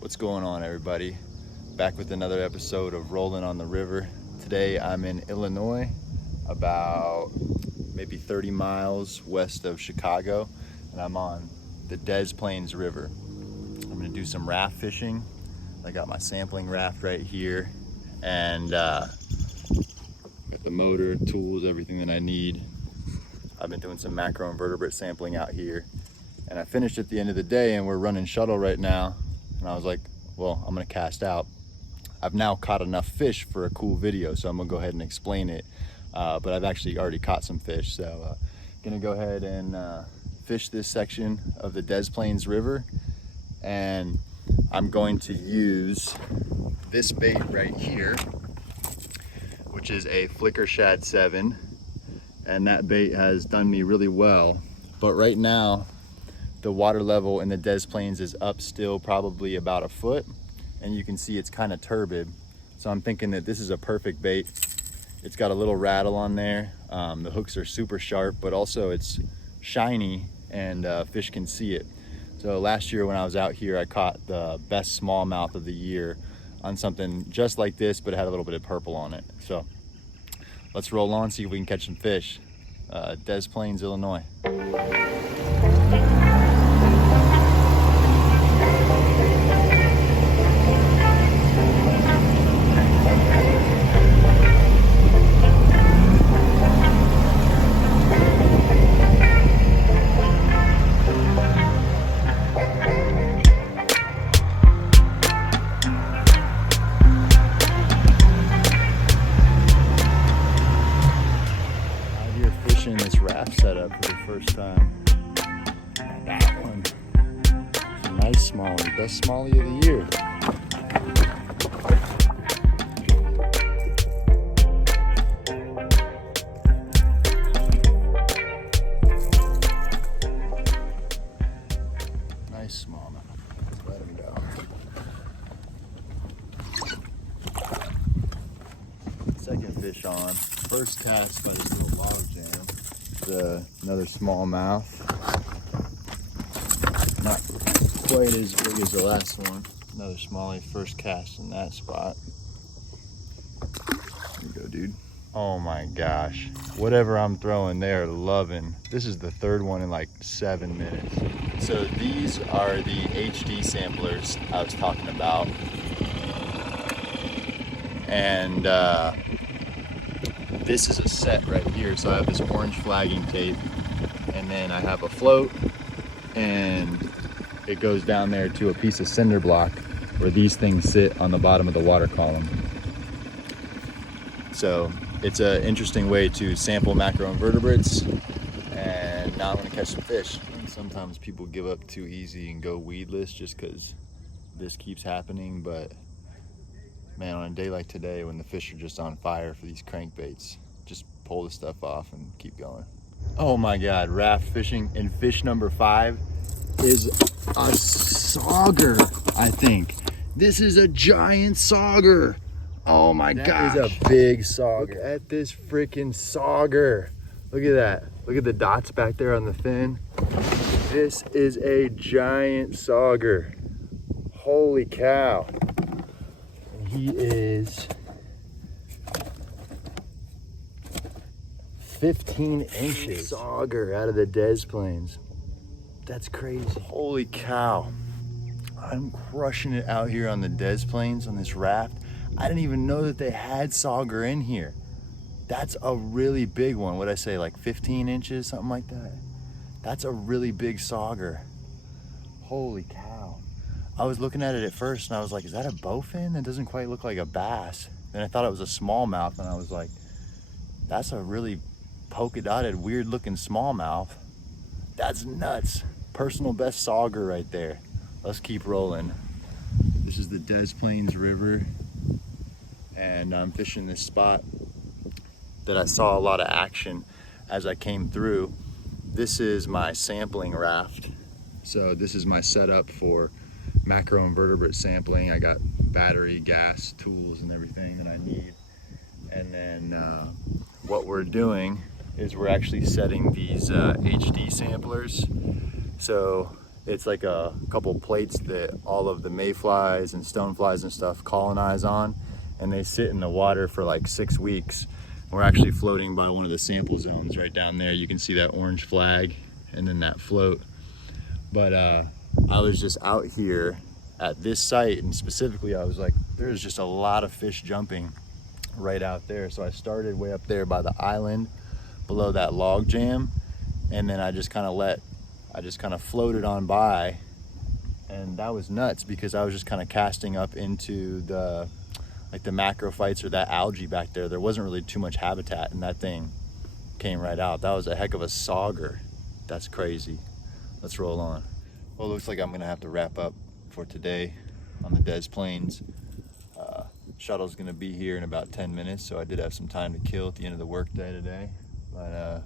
What's going on, everybody? Back with another episode of Rollin On The River. Today I'm in Illinois, about maybe 30 miles west of Chicago, and I'm on the Des Plaines River. I'm gonna do some raft fishing. I got my sampling raft right here, and got the motor, tools, everything that I need. I've been doing some macroinvertebrate sampling out here, and I finished at the end of the day, and we're running shuttle right now. And I was like, well, I'm gonna cast out. I've now caught enough fish for a cool video, so I'm gonna go ahead and explain it. But I've actually already caught some fish, so gonna go ahead and fish this section of the Des Plaines River. And I'm going to use this bait right here, which is a Flicker Shad 7. And that bait has done me really well. But right now, the water level in the Des Plaines is up still probably about a foot, and you can see it's kind of turbid. So I'm thinking that this is a perfect bait. It's got a little rattle on there. The hooks are super sharp, but also it's shiny and fish can see it. So last year when I was out here, I caught the best smallmouth of the year on something just like this, but it had a little bit of purple on it. So let's roll on, see if we can catch some fish. Des Plaines, Illinois. This raft setup for the first time. That one. It's a nice smallie, best smallie of the year. Nice smallmouth. Let's let him go. Second fish on. First cast by this little log jam. Another smallmouth, not quite as big as the last one. Another smallie, first cast in that spot. There you go, dude. Oh my gosh, whatever I'm throwing, they're loving. This is the third one in like 7 minutes. So these are the HD samplers I was talking about, and this is a set right here. So I have this orange flagging tape, and then I have a float, and it goes down there to a piece of cinder block where these things sit on the bottom of the water column. So it's an interesting way to sample macroinvertebrates, and now I'm gonna catch some fish. I think sometimes people give up too easy and go weedless just because this keeps happening, but man, on a day like today when the fish are just on fire for these crankbaits, just pull the stuff off and keep going. Oh my God, raft fishing, and fish number 5 is a sauger, I think. This is a giant sauger. Oh my gosh. That is a big sauger. Look at this freaking sauger. Look at that. Look at the dots back there on the fin. This is a giant sauger. Holy cow. He is 15 inches. Sauger out of the Des Plaines. That's crazy. Holy cow. I'm crushing it out here on the Des Plaines on this raft. I didn't even know that they had sauger in here. That's a really big one. What'd I say, like 15 inches, something like that? That's a really big sauger. Holy cow. I was looking at it at first and I was like, is that a bowfin? That doesn't quite look like a bass. Then I thought it was a smallmouth, and I was like, that's a really polka dotted, weird looking smallmouth. That's nuts. Personal best sauger right there. Let's keep rolling. This is the Des Plaines River, and I'm fishing this spot that I saw a lot of action as I came through. This is my sampling raft. So this is my setup for macroinvertebrate sampling. I got battery, gas, tools, and everything that I need. And then what we're doing is we're actually setting these HD samplers. So It's like a couple plates that all of the mayflies and stoneflies and stuff colonize on, and they sit in the water for like 6 weeks. We're actually floating by one of the sample zones right down there. You can see that orange flag and then that float. But I was just out here at this site, and specifically I was like, there's just a lot of fish jumping right out there. So I started way up there by the island below that log jam, and then I just kind of floated on by, and that was nuts because I was just kind of casting up into the macrophytes or that algae back there. There wasn't really too much habitat, and that thing came right out. That was a heck of a sauger. That's crazy. Let's roll on. Well, it looks like I'm gonna have to wrap up for today on the Des Plains. Shuttle's gonna be here in about 10 minutes, so I did have some time to kill at the end of the workday today. But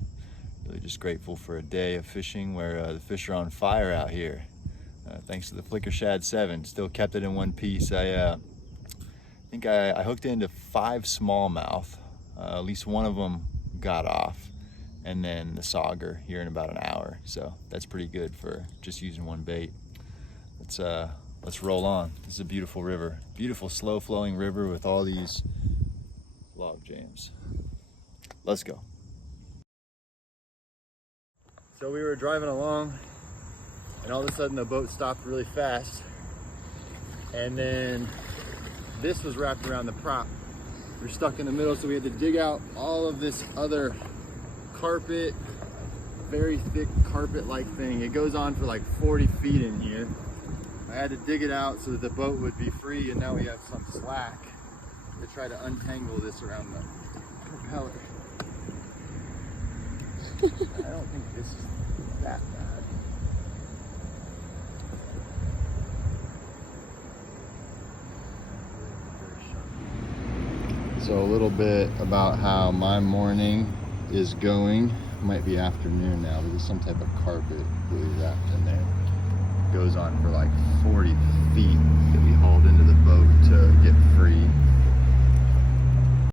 really just grateful for a day of fishing where the fish are on fire out here. Thanks to the Flicker Shad 7, still kept it in one piece. I think I hooked into 5 smallmouth. At least one of them got off, and then the Sauger here in about an hour. So that's pretty good for just using one bait. Let's roll on. This is a beautiful river, beautiful slow flowing river with all these log jams. Let's go. So we were driving along, and all of a sudden the boat stopped really fast, and then this was wrapped around the prop. We're stuck in the middle, so we had to dig out all of this other carpet, very thick carpet-like thing. It goes on for like 40 feet in here. I had to dig it out so that the boat would be free, and now we have some slack to try to untangle this around the propeller. I don't think this is that bad. So a little bit about how my morning is going. Might be afternoon now, but there's some type of carpet really wrapped in there. Goes on for like 40